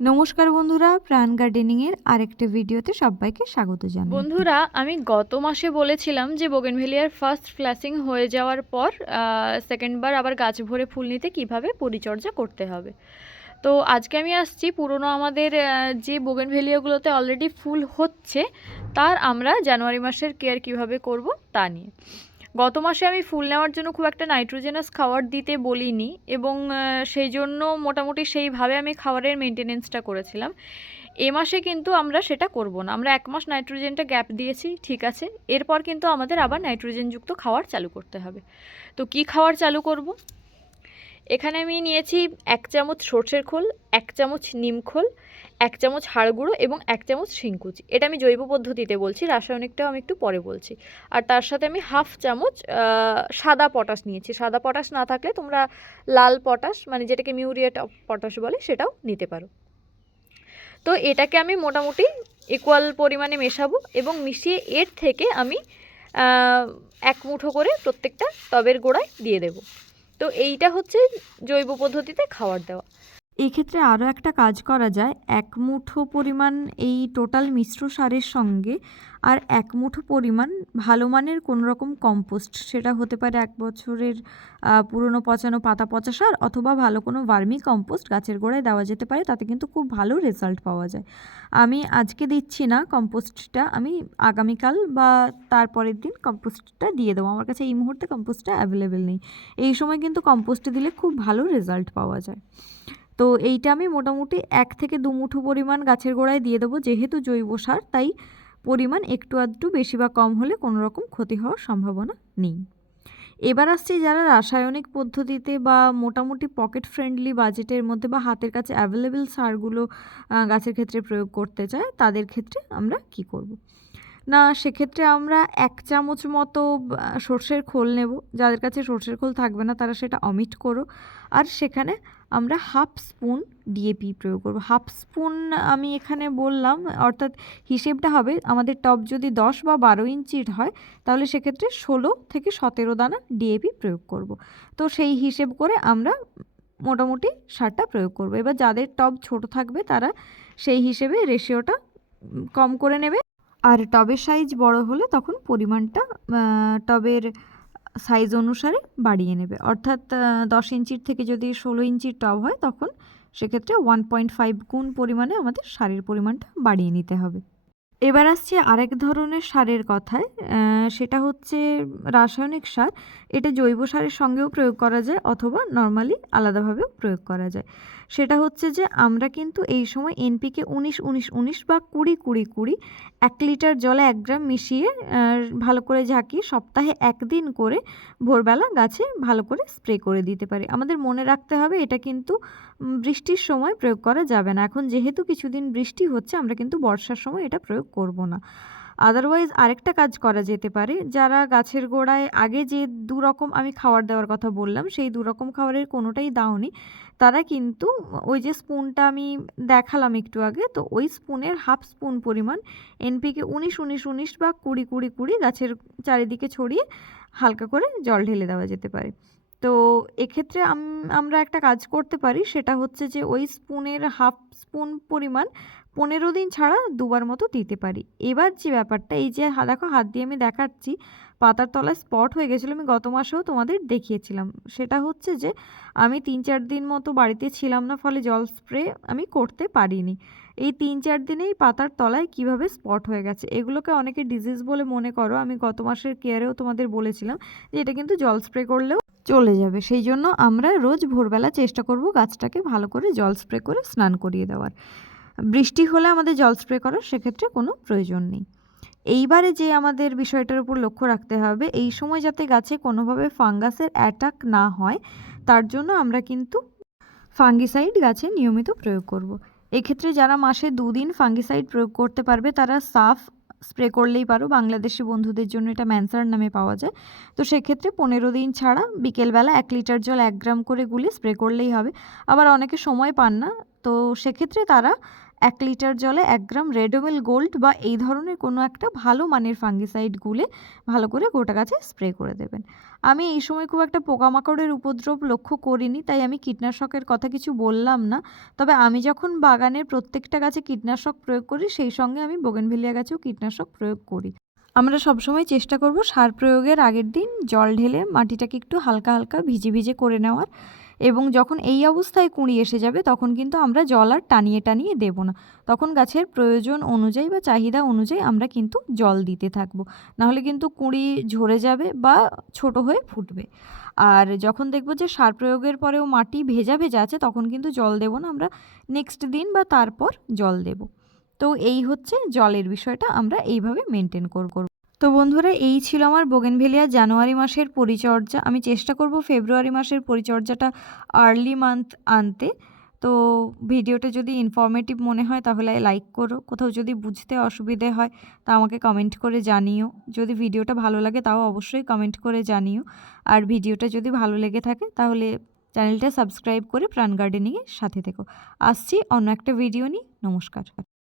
নমস্কার বন্ধুরা, প্রাণ গার্ডেনিংয়ের আরেকটা ভিডিওতে সবাইকে স্বাগত জানাই। বন্ধুরা, আমি গত মাসে বলেছিলাম যে বোগেনভেলিয়ার ফার্স্ট ফ্ল্যাশিং হয়ে যাওয়ার পর সেকেন্ডবার আবার গাছ ভরে ফুল নিতে কিভাবে পরিচর্যা করতে হবে। তো আজকে আমি আসছি পুরনো আমাদের যে বোগেনভেলিয়াগুলোতে অলরেডি ফুল হচ্ছে তার আমরা জানুয়ারি মাসের কেয়ার কিভাবে করব তা নিয়ে। গত মাসে আমি ফুল নেওয়ার জন্য খুব একটা নাইট্রোজেনাস খাবার দিতে বলিনি এবং সেই জন্য মোটামুটি সেইভাবে আমি খাবারের মেনটেনেন্সটা করেছিলাম। এ মাসে কিন্তু আমরা সেটা করব না। আমরা 1 মাস নাইট্রোজেনটা গ্যাপ দিয়েছি, ঠিক আছে। এরপর কিন্তু আমাদের আবার নাইট্রোজেনযুক্ত খাবার চালু করতে হবে। তো কি খাবার চালু করব? এখানে আমি নিয়েছি 1 চামচ সর্ষের খোল, 1 চামচ নিম খোল, 1 চামচ হাড় গুঁড়ো এবং 1 চামচ শিংকুচি। এটা আমি জৈব পদ্ধতিতে বলছি, রাসায়নিকটাও আমি একটু পরে বলছি। আর তার সাথে আমি হাফ চামচ সাদা পটাশ নিয়েছি। সাদা পটাশ না থাকলে তোমরা লাল পটাশ, মানে যেটাকে মিউরিয়েট অফ পটাশ বলে, সেটাও নিতে পারো। তো এটাকে আমি মোটামুটি ইকুয়াল পরিমাণে মেশাবো এবং মিশিয়ে এর থেকে আমি 1 মুঠো করে প্রত্যেকটা টবের গোড়ায় দিয়ে দেব। তো এইটা হচ্ছে জৈব পদ্ধতিতে খাবার দেওয়া। এই ক্ষেত্রে আরও একটা কাজ করা যায়, 1 মুঠো পরিমাণ এই টোটাল মিশ্র সারের সঙ্গে আর 1 মুঠো পরিমাণ ভালো মানের কোনো রকম কম্পোস্ট, সেটা হতে পারে 1 বছরের পুরনো পচানো পাতা পচা সার অথবা ভালো কোনো ভার্মি কম্পোস্ট গাছের গোড়ায় দেওয়া যেতে পারে। তাতে কিন্তু খুব ভালো রেজাল্ট পাওয়া যায়। আমি আজকে দিচ্ছি না কম্পোস্টটা, আমি আগামীকাল বা তারপরের দিন কম্পোস্টটা দিয়ে দেবো। আমার কাছে এই মুহূর্তে কম্পোস্টটা অ্যাভেলেবেল নেই। এই সময় কিন্তু কম্পোস্টে দিলে খুব ভালো রেজাল্ট পাওয়া যায়। তো এইটা আমি মোটামুটি 1 থেকে 2 মুঠো পরিমাণ গাছের গোড়ায় দিয়ে দেবো। যেহেতু জৈব সার, তাই পরিমাণ একটু আধটু বেশি বা কম হলে কোনো রকম ক্ষতি হওয়ার সম্ভাবনা নেই। এবার আসছি যারা রাসায়নিক পদ্ধতিতে বা মোটামুটি পকেট ফ্রেন্ডলি বাজেটের মধ্যে বা হাতের কাছে অ্যাভেলেবেল সারগুলো গাছের ক্ষেত্রে প্রয়োগ করতে চায়, তাদের ক্ষেত্রে আমরা কি করব। না, সেক্ষেত্রে আমরা 1 চামচ মতো সর্ষের খোল নেব। যাদের কাছে সর্ষের খোল থাকবে না তারা সেটা অমিট করো। আর সেখানে আমরা হাফ স্পুন ডিএপি প্রয়োগ করব। হাফ স্পুন আমি এখানে বললাম, অর্থাৎ হিসেবটা হবে আমাদের টব যদি 10 বা 12 ইঞ্চির হয় তাহলে সেক্ষেত্রে 16 থেকে 17 দানা ডিএপি প্রয়োগ করব। তো সেই হিসেব করে আমরা মোটামুটি সারটা প্রয়োগ করব। এবার যাদের টব ছোট থাকবে তারা সেই হিসেবে রেশিওটা কম করে নেবে। আর টবের সাইজ বড় হলে তখন পরিমাণটা টবের সাইজ অনুসারে বাড়িয়ে নেবে। অর্থাৎ 10 ইঞ্চির থেকে যদি 16 ইঞ্চির টব হয় তখন সেক্ষেত্রে 1.5 গুণ পরিমাণে আমাদের সারের পরিমাণটা বাড়িয়ে নিতে হবে। এবার আসছি আরেক ধরনের সারের কথায়, সেটা হচ্ছে রাসায়নিক সার। এটা জৈব সারের সঙ্গেও প্রয়োগ করা যায় অথবা নর্মালি আলাদাভাবেও প্রয়োগ করা যায়। সেটা হচ্ছে যে আমরা কিন্তু এই সময় এনপিকে 19-19-19 বা 20-20-20 1 লিটার জলে 1 গ্রাম মিশিয়ে ভালো করে ঝাঁকিয়ে সপ্তাহে 1 দিন করে ভোরবেলা গাছে ভালো করে স্প্রে করে দিতে পারি। আমাদের মনে রাখতে হবে এটা কিন্তু বৃষ্টির সময় প্রয়োগ করা যাবে না। এখন যেহেতু কিছুদিন বৃষ্টি হচ্ছে, আমরা কিন্তু বর্ষার সময় এটা প্রয়োগ করব না। আদারওয়াইজ আরেকটা কাজ করা যেতে পারে, যারা গাছের গোড়ায় আগে যে 2 রকম আমি খাবার দেওয়ার কথা বললাম সেই 2 রকম খাবারের কোনোটাই দাওনি, তারা কিন্তু ওই যে স্পুনটা আমি দেখালাম একটু আগে, তো ওই স্পুনের হাফ স্পুন পরিমাণ এনপিকে 19-19-19 বা 20-20-20 গাছের চারিদিকে ছড়িয়ে হালকা করে জল ঢেলে দেওয়া যেতে পারে। তো এক্ষেত্রে আমরা একটা কাজ করতে পারি, সেটা হচ্ছে যে ওই স্পুনের হাফ স্পুন পরিমাণ 15 দিন ছাড়া 2 বার মতো দিতে পারি। এবার যে ব্যাপারটা, এই যে দেখো হাত দিয়ে আমি দেখাচ্ছি পাতার তলায় স্পট হয়ে গেছিলো, আমি গত মাসেও তোমাদের দেখিয়েছিলাম। সেটা হচ্ছে যে আমি 3-4 দিন মতো বাড়িতে ছিলাম না, ফলে জল স্প্রে আমি করতে পারিনি। এই 3-4 দিনেই পাতার তলায় কিভাবে স্পট হয়ে গেছে। এগুলোকে অনেকে ডিজিজ বলে মনে করো, আমি গত মাসের কেয়ারেও তোমাদের বলেছিলাম যে এটা কিন্তু জল স্প্রে করলেও চলে যাবে। সেই জন্য আমরা রোজ ভোরবেলা চেষ্টা করব গাছটাকে ভালো করে জল স্প্রে করে স্নান করিয়ে দেওয়ার। বৃষ্টি হলে আমাদের জল স্প্রে করার সেক্ষেত্রে কোনো প্রয়োজন নেই। এইবারে যে আমাদের বিষয়টার উপর লক্ষ্য রাখতে হবে, এই সময় যাতে গাছে কোনোভাবে ফাঙ্গাসের অ্যাটাক না হয়, তার জন্য আমরা কিন্তু ফাঙ্গিসাইড গাছে নিয়মিত প্রয়োগ করব। এক্ষেত্রে যারা মাসে 2 দিন ফাঙ্গিসাইড প্রয়োগ করতে পারবে তারা সাফ স্প্রে করলেই পারো। বাংলাদেশি বন্ধুদের জন্য এটা ম্যানসার নামে পাওয়া যায়। তো সেক্ষেত্রে 15 দিন ছাড়া বিকেলবেলা 1 লিটার জল 1 গ্রাম করে গুলে স্প্রে করলেই হবে। আবার অনেকে সময় পান না, তো সেক্ষেত্রে তারা 1 লিটার জলে 1 গ্রাম রেডোমিল গোল্ড বা এই ধরনের কোনো একটা ভালো মানের ফাঙ্গিসাইড গুলে ভালো করে গোটা গাছে স্প্রে করে দেবেন। আমি এই সময় খুব একটা পোকামাকড়ের উপদ্রব লক্ষ্য করিনি, তাই আমি কীটনাশকের কথা কিছু বললাম না। তবে আমি যখন বাগানের প্রত্যেকটা গাছে কীটনাশক প্রয়োগ করি, সেই সঙ্গে আমি বোগেনভেলিয়া গাছেও কীটনাশক প্রয়োগ করি। আমরা সবসময় চেষ্টা করব সার প্রয়োগের আগের দিন জল ঢেলে মাটিটাকে একটু হালকা হালকা ভিজে করে নেওয়ার, এবং যখন এই অবস্থায় কুঁড়ি এসে যাবে তখন কিন্তু আমরা জল আর টানিয়ে দেব না। তখন গাছের প্রয়োজন অনুযায়ী বা চাহিদা অনুযায়ী আমরা কিন্তু জল দিতে থাকবো, নাহলে কিন্তু কুঁড়ি ঝরে যাবে বা ছোট হয়ে ফুটবে। আর যখন দেখব যে সার প্রয়োগের পরেও মাটি ভেজা আছে, তখন কিন্তু জল দেব না, আমরা নেক্সট দিন বা তারপর জল দেব। তো এই হচ্ছে জলের বিষয়টা আমরা এইভাবে মেনটেন করব। তো বন্ধুরা, এই ছিল আমার বোগেনভেলিয়া জানুয়ারি মাসের পরিচর্যা। আমি চেষ্টা করব ফেব্রুয়ারি মাসের পরিচর্যাটা আর্লি মান্থ আনতে। তো ভিডিওটা যদি ইনফরমেটিভ মনে হয় তাহলে লাইক করো, কোথাও যদি বুঝতে অসুবিধে হয় তা আমাকে কমেন্ট করে জানিও। যদি ভিডিওটা ভালো লাগে তাও অবশ্যই কমেন্ট করে জানিও। আর ভিডিওটা যদি ভালো লেগে থাকে তাহলে চ্যানেলটা সাবস্ক্রাইব করে প্রাণ গার্ডেনিংয়ের সাথে থেকো। আসছি অন্য একটা ভিডিও নিয়ে। নমস্কার।